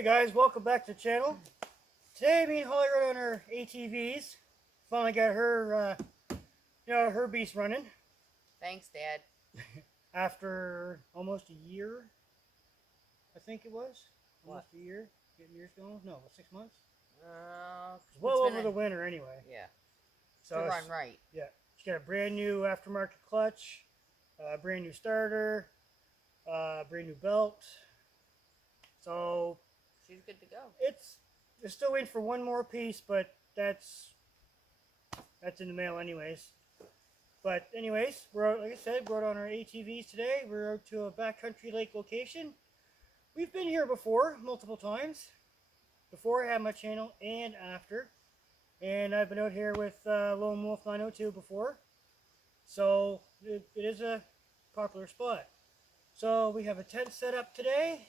Hey guys, welcome back to the channel. Today me and Holly rode on our ATVs. Finally got her, her beast running. Thanks, Dad. After almost a year, I think it was. Almost What? a year. Getting years going? No, 6 months? It's well over the winter anyway. Yeah. So to run right. Yeah. She got a brand new aftermarket clutch, brand new starter, brand new belt. So she's good to go. They're still waiting for one more piece, but that's in the mail anyways. But anyways, like I said, we're out on our ATVs today. We're out to a backcountry lake location. We've been here before, multiple times. Before I had my channel and after. And I've been out here with Lone Wolf 902 before. So it is a popular spot. So we have a tent set up today.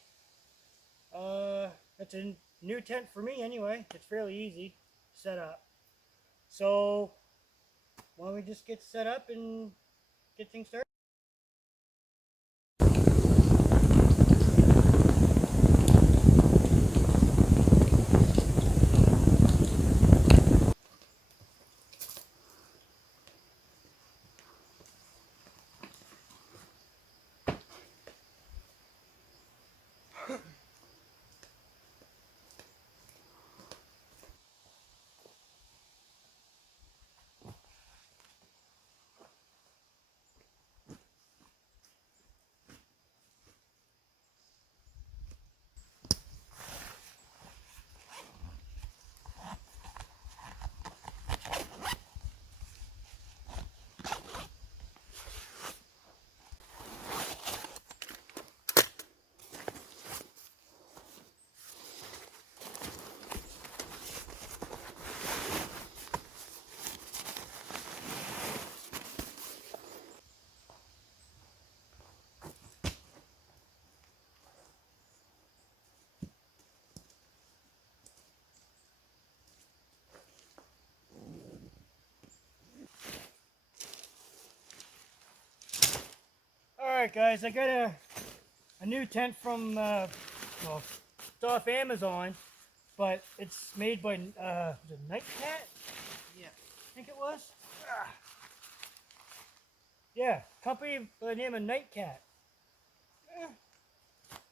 It's a new tent for me anyway. It's fairly easy to set up. So why don't we just get set up and get things started? Alright guys, I got a new tent from, well, it's off Amazon, but it's made by, was it Nightcat? Yeah. I think it was? Yeah, company by the name of Nightcat.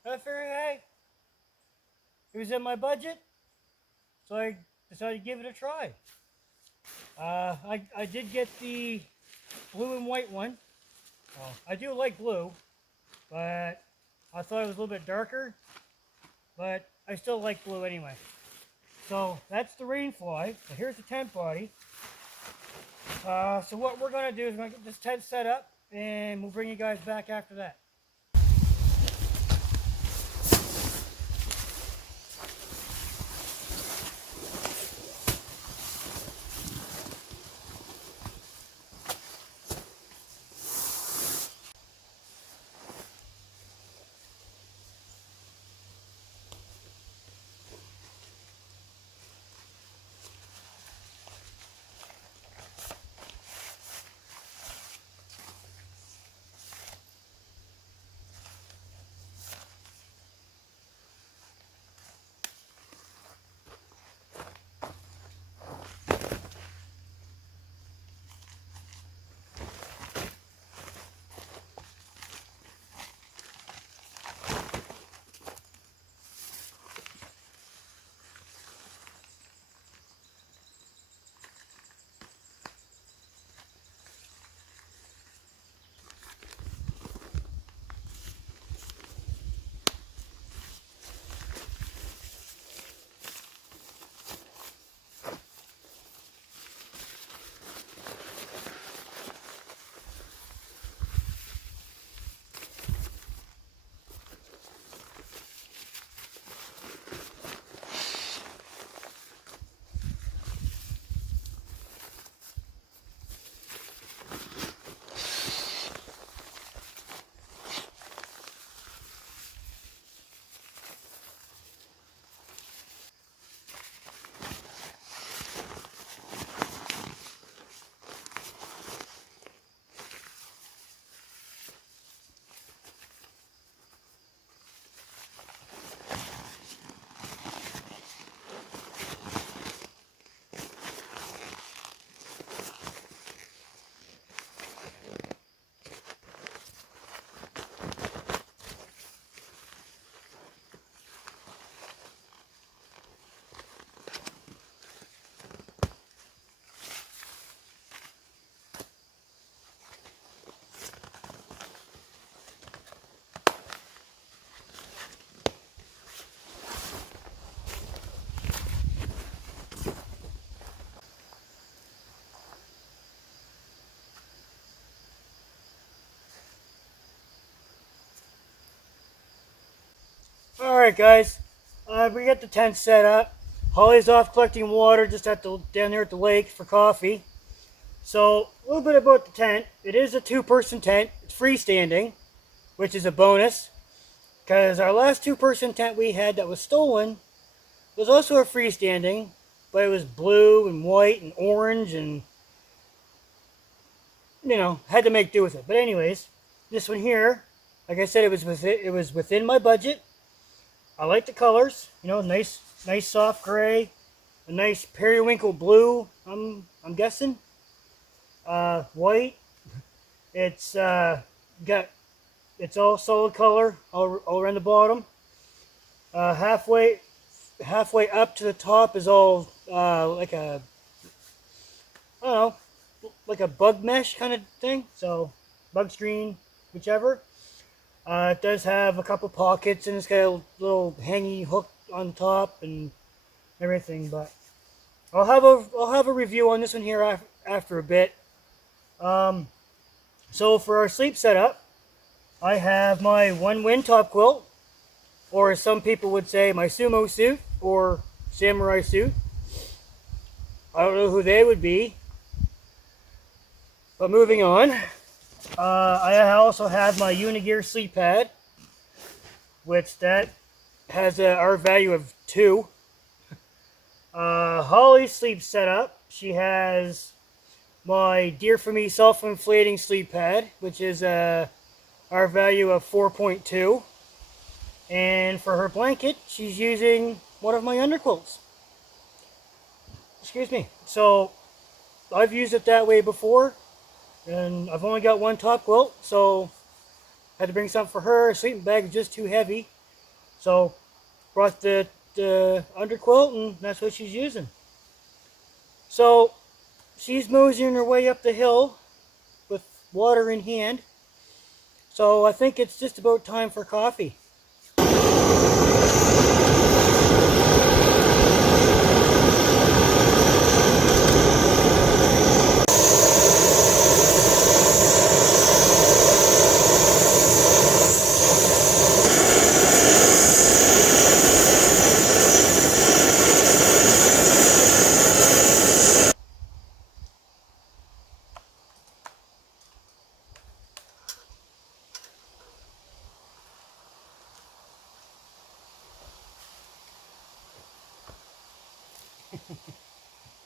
I figured, hey, it was in my budget, so I decided to give it a try. I did get the blue and white one. Well, I do like blue, but I thought it was a little bit darker, but I still like blue anyway. So that's the Rainfly. So here's the tent body. So what we're going to do is we're going to get this tent set up, and we'll bring you guys back after that. Alright guys, we got the tent set up. Holly's off collecting water just down there at the lake for coffee. So, a little bit about the tent. It is a two-person tent. It's freestanding, which is a bonus. Because our last two-person tent we had that was stolen was also a freestanding, but it was blue and white and orange and, had to make do with it. But anyways, this one here, like I said, it was within my budget. I like the colors, nice soft gray, a nice periwinkle blue. I'm guessing. White. It's it's all solid color all around the bottom. Halfway up to the top is all like a, I don't know, like a bug mesh kind of thing. So bug screen, whichever. It does have a couple pockets and it's got a little hangy hook on top and everything. But I'll have a review on this one here after a bit. So for our sleep setup, I have my one wind top quilt, or as some people would say, my sumo suit or samurai suit. I don't know who they would be. But moving on. I also have my Unigear sleep pad, which that has a R value of 2. Holly's sleep setup, she has my Dear For Me self-inflating sleep pad, which is a R value of 4.2. And for her blanket, she's using one of my underquilts. Excuse me. So, I've used it that way before. And I've only got one top quilt, so I had to bring something for her. Sleeping bag is just too heavy. So brought the underquilt, and that's what she's using. So she's moseying her way up the hill with water in hand. So I think it's just about time for coffee.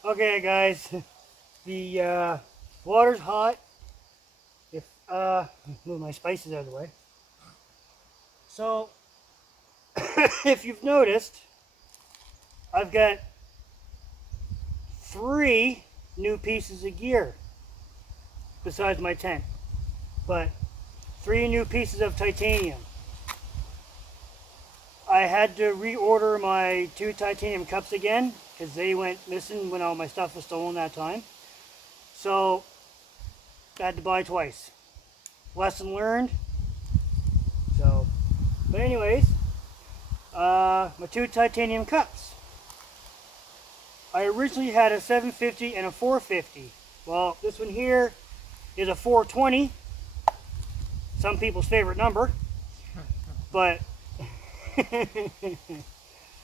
Okay, guys, the water's hot. If move my spices out of the way. So, if you've noticed, I've got 3 new pieces of gear besides my tent, but 3 new pieces of titanium. I had to reorder my 2 titanium cups again because they went missing when all my stuff was stolen that time. So I had to buy twice. Lesson learned. So, but anyways, my 2 titanium cups. I originally had a 750 and a 450. Well, this one here is a 420. Some people's favorite number. But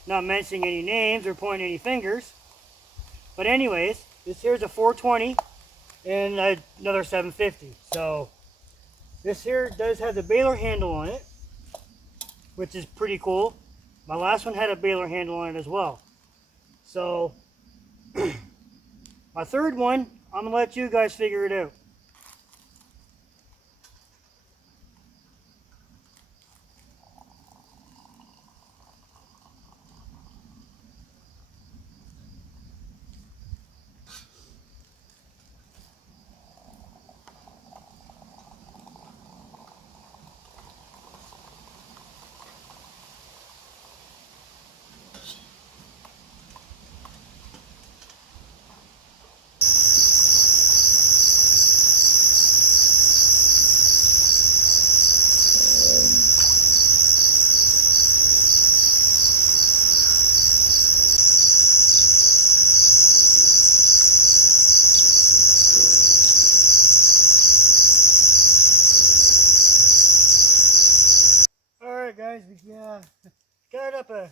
not mentioning any names or pointing any fingers. But anyways, this here's a 420 and another 750. So this here does have the baler handle on it, which is pretty cool. My last one had a baler handle on it as well. So my third one, I'm gonna let you guys figure it out. Alright guys, yeah, got up a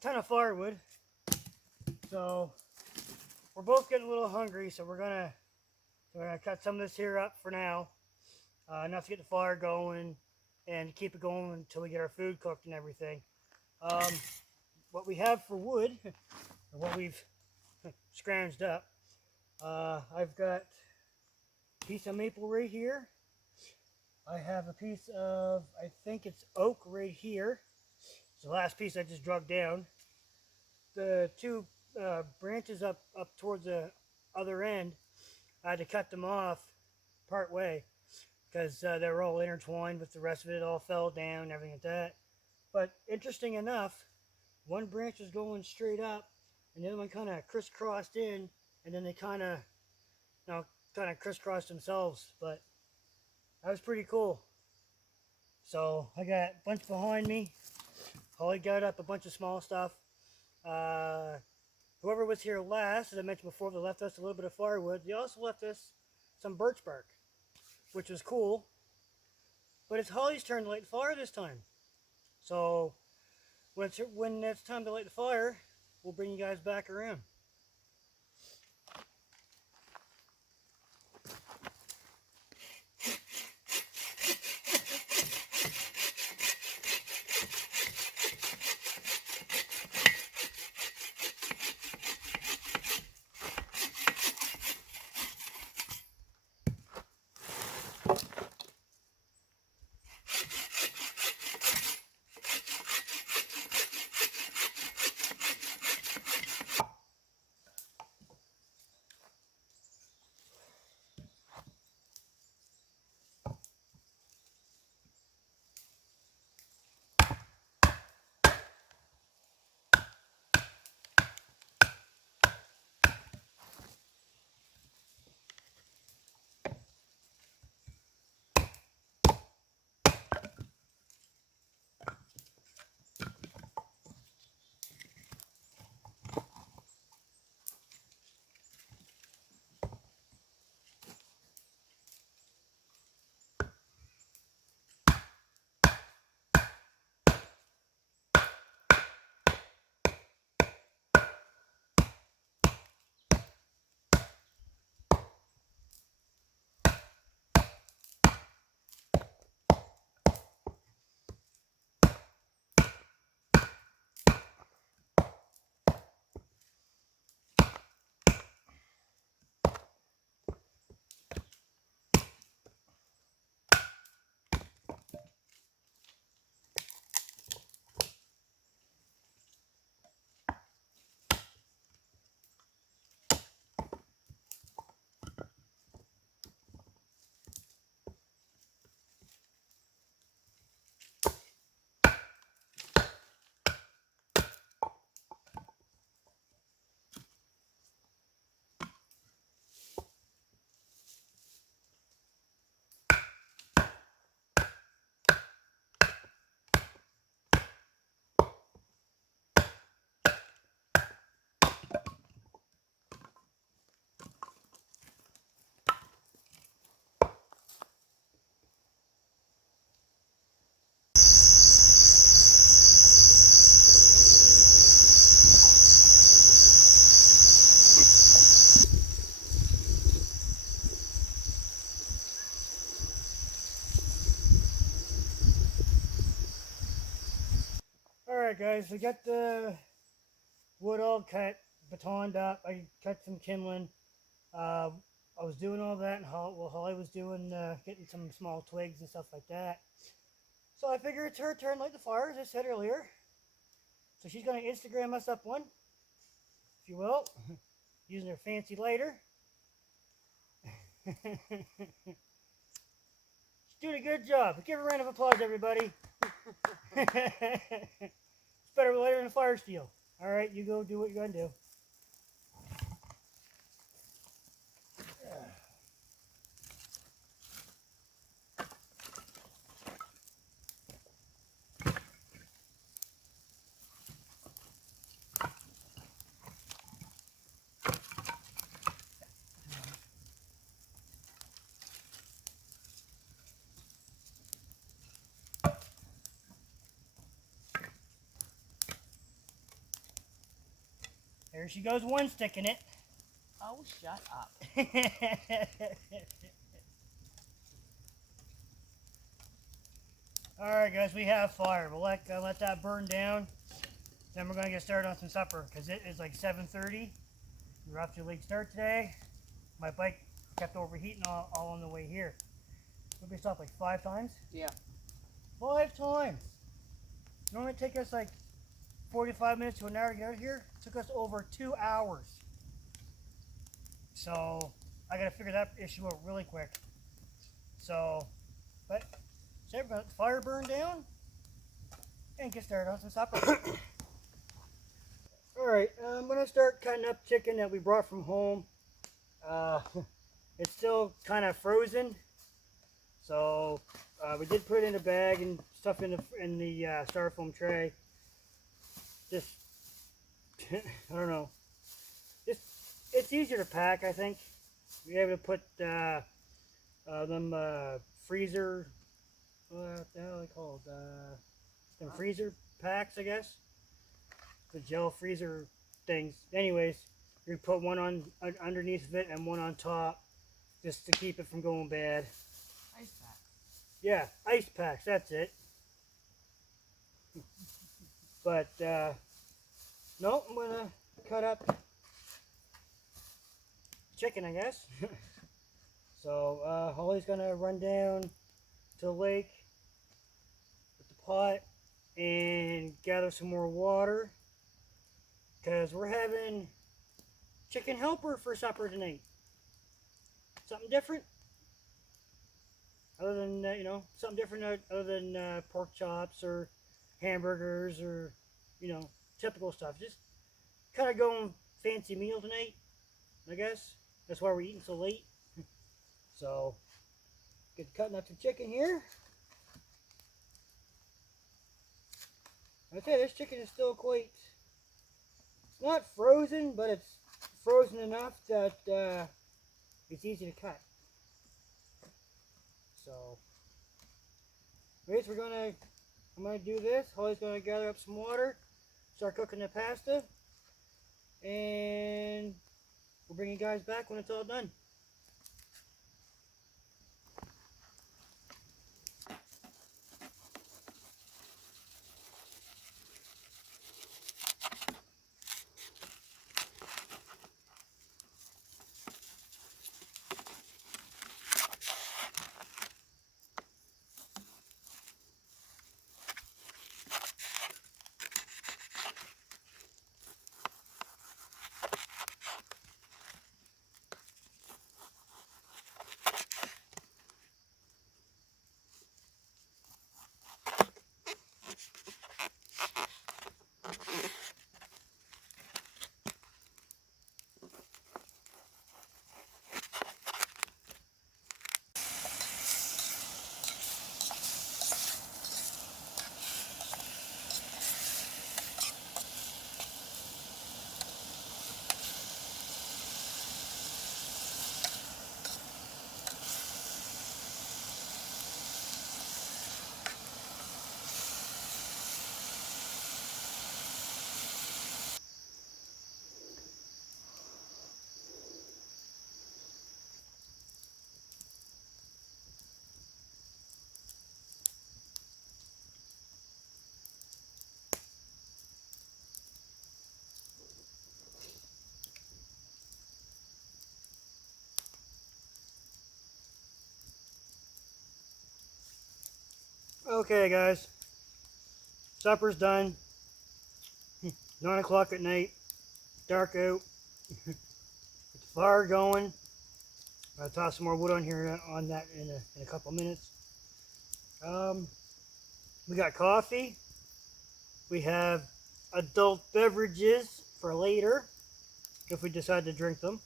ton of firewood. So we're both getting a little hungry, so we're gonna cut some of this here up for now. Enough to get the fire going and keep it going until we get our food cooked and everything. What we have for wood, or what we've scrounged up, I've got a piece of maple right here. I have a piece of, I think it's oak right here. It's the last piece I just drug down. The two branches up towards the other end, I had to cut them off part way because they were all intertwined with the rest of it. It all fell down and everything like that. But interesting enough, one branch was going straight up and the other one kind of crisscrossed in, and then they kind of crisscrossed themselves. But that was pretty cool. So I got a bunch behind me. Holly got up a bunch of small stuff. Whoever was here last, as I mentioned before, they left us a little bit of firewood. They also left us some birch bark, which was cool. But it's Holly's turn to light the fire this time. So when it's time to light the fire, we'll bring you guys back around. Alright guys, we got the wood all cut, batoned up. I cut some kindling. I was doing all that, and Holly was doing getting some small twigs and stuff like that. So I figured it's her turn to light the fire, as I said earlier. So she's going to Instagram us up one, if you will, using her fancy lighter. She's doing a good job. Give her a round of applause, everybody. It's better with lighter than a fire steel. All right, you go do what you're going to do. There she goes, one stick in it. Oh, shut up. Alright guys, we have fire. We'll let that burn down. Then we're going to get started on some supper because it is like 7:30. We're off to a late start today. My bike kept overheating all on the way here. We stopped like 5 times. Yeah. 5 times. Normally it take us like 45 minutes to an hour to get out here. It took us over 2 hours. So I got to figure that issue out really quick. So, but so we're going to fire burn down and get started on some supper. Alright, I'm going to start cutting up chicken that we brought from home. It's still kind of frozen. So we did put it in a bag and stuff in the styrofoam tray. Just, I don't know. It's easier to pack, I think. You're able to put them freezer, what the hell are they called? Them freezer packs, I guess. The gel freezer things. Anyways, you put one on underneath of it and one on top, just to keep it from going bad. Ice packs. Yeah, ice packs. That's it. But no, I'm gonna cut up chicken, I guess. So Holly's gonna run down to the lake with the pot and gather some more water because we're having chicken helper for supper tonight. Something different, other than something different other than pork chops or hamburgers or typical stuff. Just kind of going fancy meal tonight, I guess. That's why we're eating so late. So, get cutting up some chicken here. I tell you, this chicken is still quite, it's not frozen, but it's frozen enough that it's easy to cut. So, anyways, I'm gonna do this. Holly's gonna gather up some water, start cooking the pasta, and we'll bring you guys back when it's all done. Okay, guys, supper's done. 9 o'clock at night, dark out. With the fire going. I'll toss some more wood on here on that in a couple minutes. We got coffee. We have adult beverages for later, if we decide to drink them.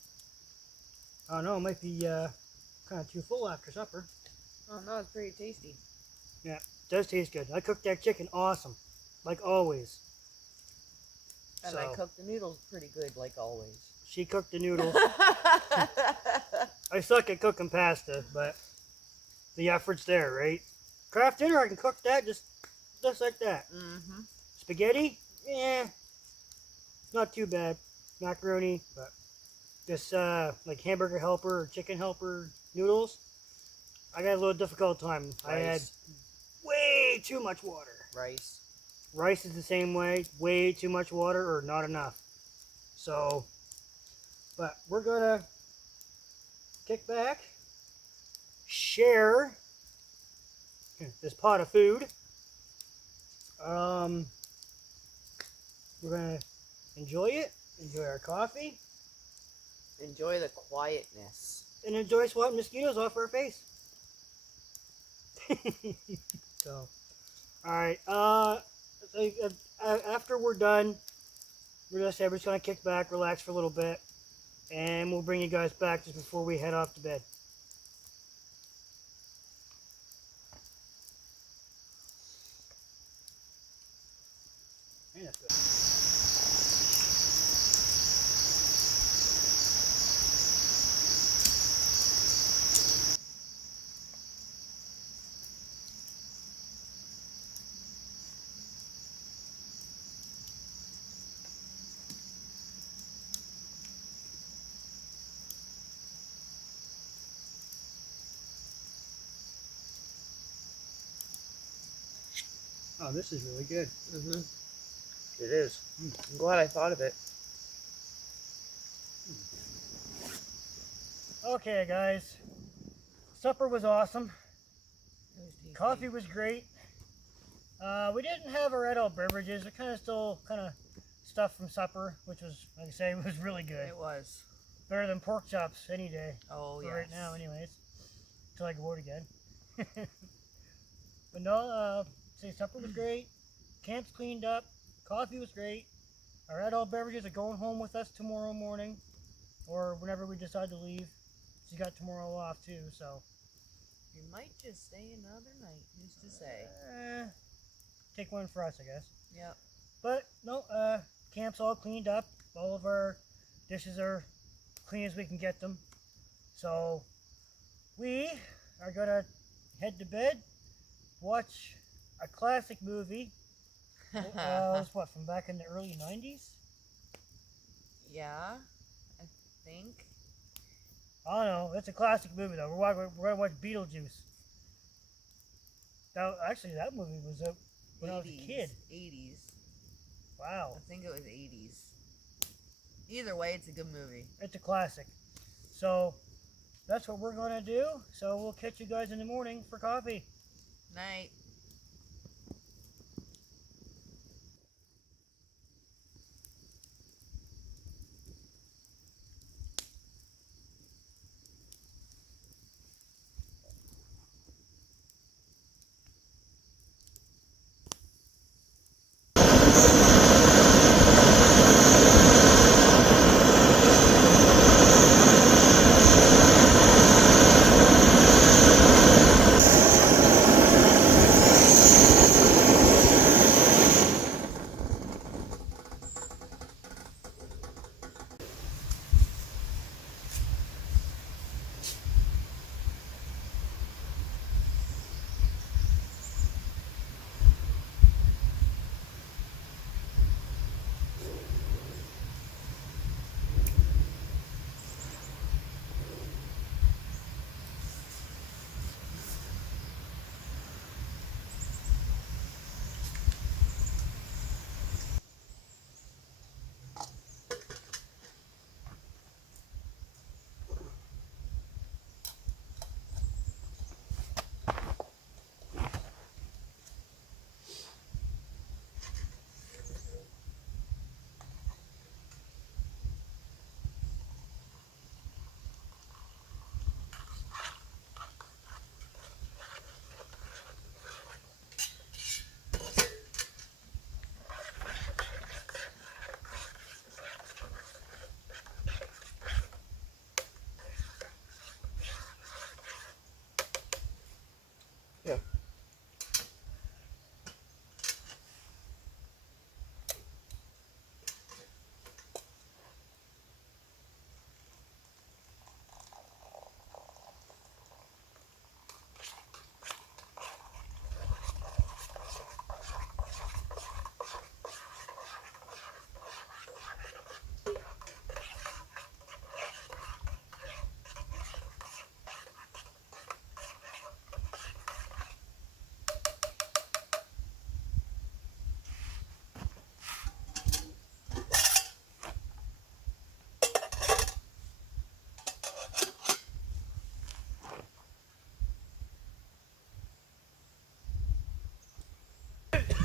I don't know, it might be kind of too full after supper. Oh no, it's pretty tasty. Yeah, it does taste good. I cooked that chicken awesome, like always. And So, I cooked the noodles pretty good, like always. she cooked the noodles. I suck at cooking pasta, but the effort's there, right? Kraft dinner, I can cook that just like that. Mm-hmm. Spaghetti, yeah, not too bad. macaroni, but this like hamburger helper or chicken helper noodles, I got a little difficult time. I had Rice. way too much water. Rice. Rice is the same way, way too much water or not enough. So, but we're gonna kick back, share this pot of food. We're gonna enjoy it, enjoy our coffee, Enjoy the quietness. and enjoy swatting mosquitoes off our face. So, all right. After we're done, we're just gonna kick back, relax for a little bit, and we'll bring you guys back just before we head off to bed. Man, that's good. Oh, this is really good. It is. I'm glad I thought of it. Okay, guys. Supper was awesome. It was tasty. Coffee was great. We didn't have our adult beverages. We kind of still stuff from supper, which was, like I say, was really good. It was. Better than pork chops any day. Oh, For yes. right now, anyways. Until I go out again. But no, say supper was great. Camp's cleaned up. Coffee was great. Our adult beverages are going home with us tomorrow morning, or whenever we decide to leave. She got tomorrow off too, so. You might just stay another night. Who's to say? Take one for us, I guess. Yep. But no, camp's all cleaned up. All of our dishes are clean as we can get them. So we are gonna head to bed, watch a classic movie. It was what, from back in the early 90s? Yeah, I think. I don't know. It's a classic movie though. We're gonna watch Beetlejuice. Now, actually, that movie was out when I was a kid. 80s. Wow, I think it was 80s. Either way, it's a good movie. it's a classic. So that's what we're gonna do. So we'll catch you guys in the morning for coffee. Night.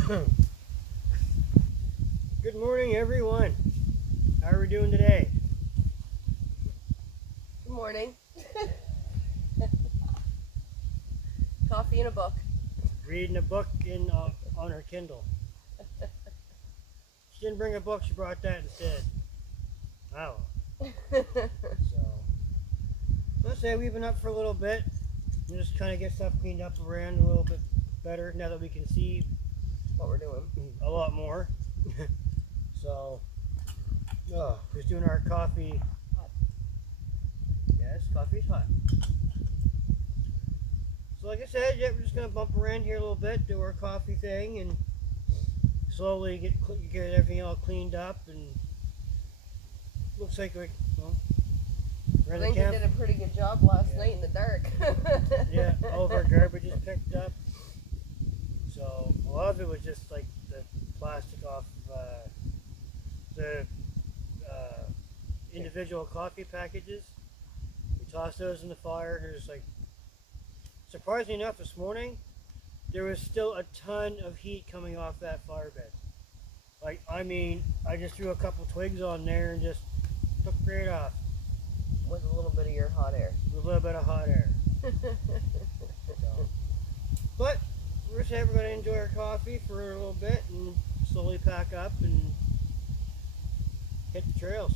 Good morning, everyone. How are we doing today? Good morning. Coffee and a book. Reading a book on her Kindle. She didn't bring a book, she brought that instead. Wow. So, let's say we've been up for a little bit. We'll just kind of get stuff cleaned up around a little bit better now that we can see What we're doing. a lot more. So, just doing our coffee. Hot. Yes, coffee's hot. So like I said, yeah, we're just gonna bump around here a little bit, do our coffee thing, and slowly get everything all cleaned up. And looks like we're I the think you camp. did a pretty good job last Yeah. night in the dark. Yeah, all of our garbage is picked up. So a lot of it was just like the plastic off the individual coffee packages. We tossed those in the fire. There's like, surprisingly enough, this morning there was still a ton of heat coming off that fire bed. Like, I mean, I just threw a couple twigs on there and just took right off With a little bit of your hot air. with a little bit of hot air. So, but we're saying we're going to enjoy our coffee for a little bit and slowly pack up and hit the trails.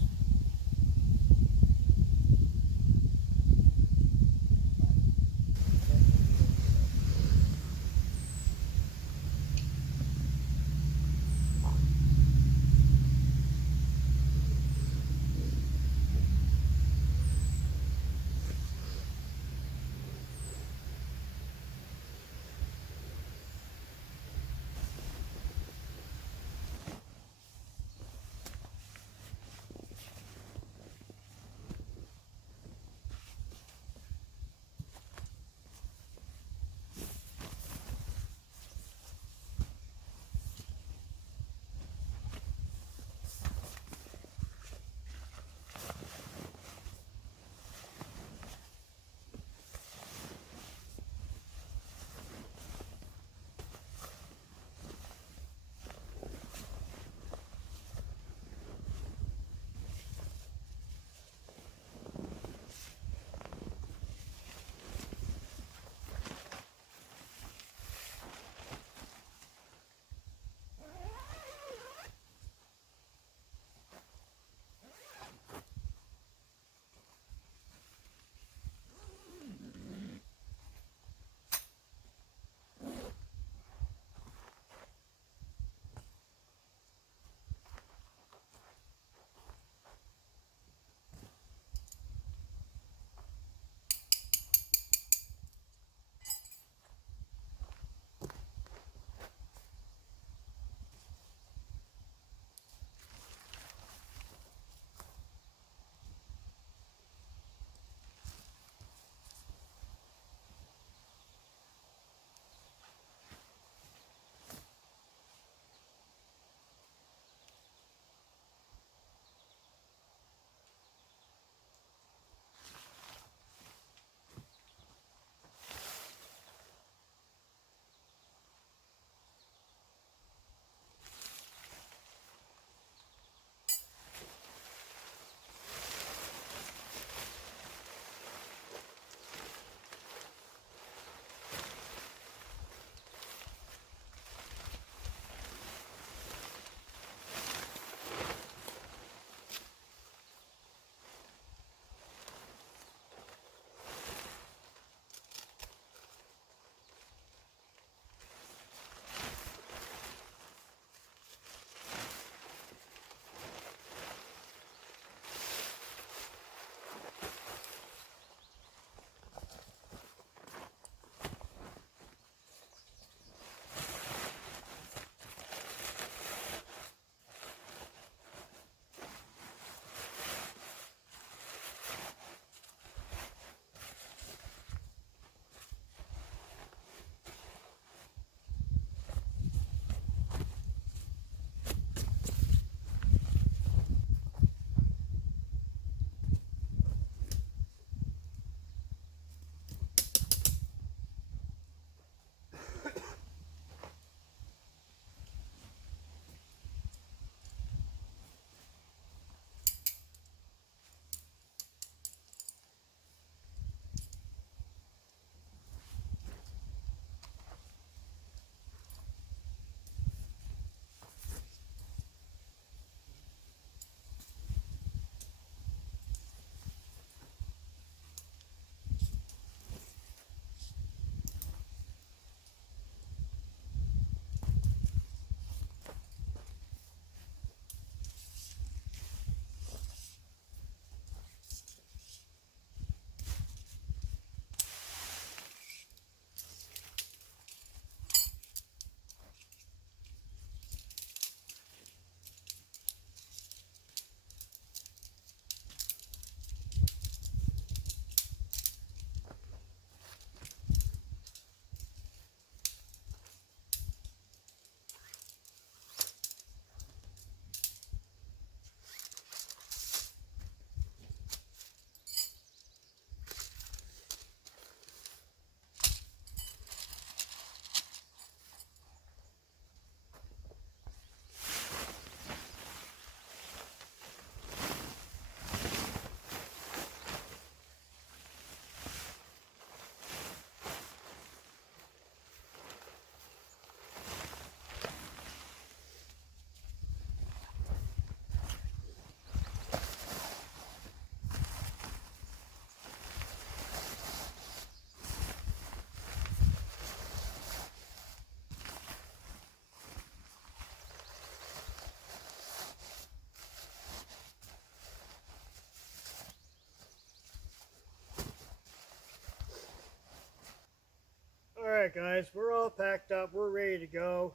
Alright guys, we're all packed up, we're ready to go.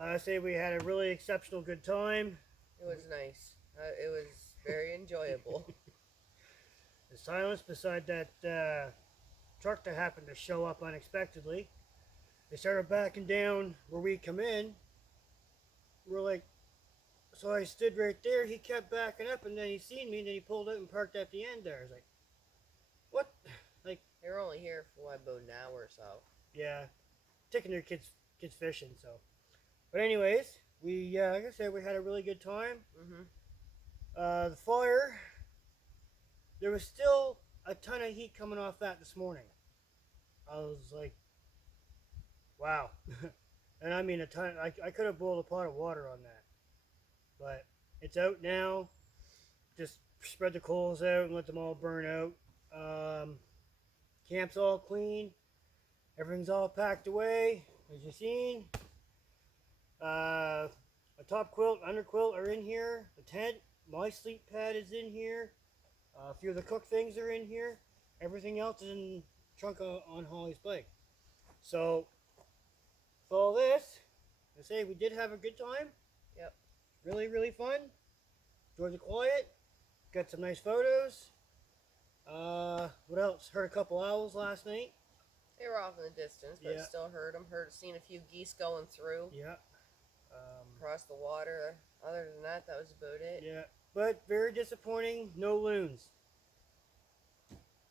I say we had a really exceptional good time. It was nice. It was very enjoyable. The silence beside that truck that happened to show up unexpectedly. They started backing down where we come in. We're like, so I stood right there, he kept backing up and then he seen me and then he pulled out and parked at the end there. I was like, what? Like, They were only here for about an hour or so. yeah, taking their kids fishing, so. But anyways, we like I said, we had a really good time. The fire, there was still a ton of heat coming off that this morning. I was like, wow. And I mean a ton. I could have boiled a pot of water on that. But it's out now. Just spread the coals out and let them all burn out. Camp's all clean. Everything's all packed away, as you've seen. A top quilt, under quilt are in here. The tent, my sleep pad is in here. A few of the cook things are in here. Everything else is in the trunk on Holly's bike. So, with all this, I say we did have a good time. Yep. Really, really fun. Enjoyed the quiet. Got some nice photos. What else? Heard a couple owls last night. They were off in the distance, but Yeah. still heard them. Seen a few geese going through Yeah. across the water. Other than that, that was about it. Yeah. But very disappointing. No loons.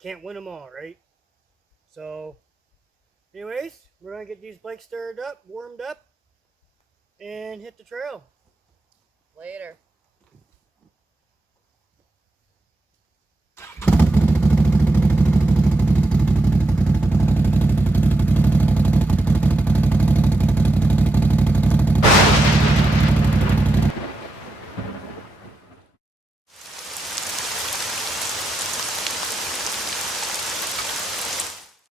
Can't win them all, right? So, anyways, we're going to get these bikes stirred up, warmed up, and hit the trail. Later.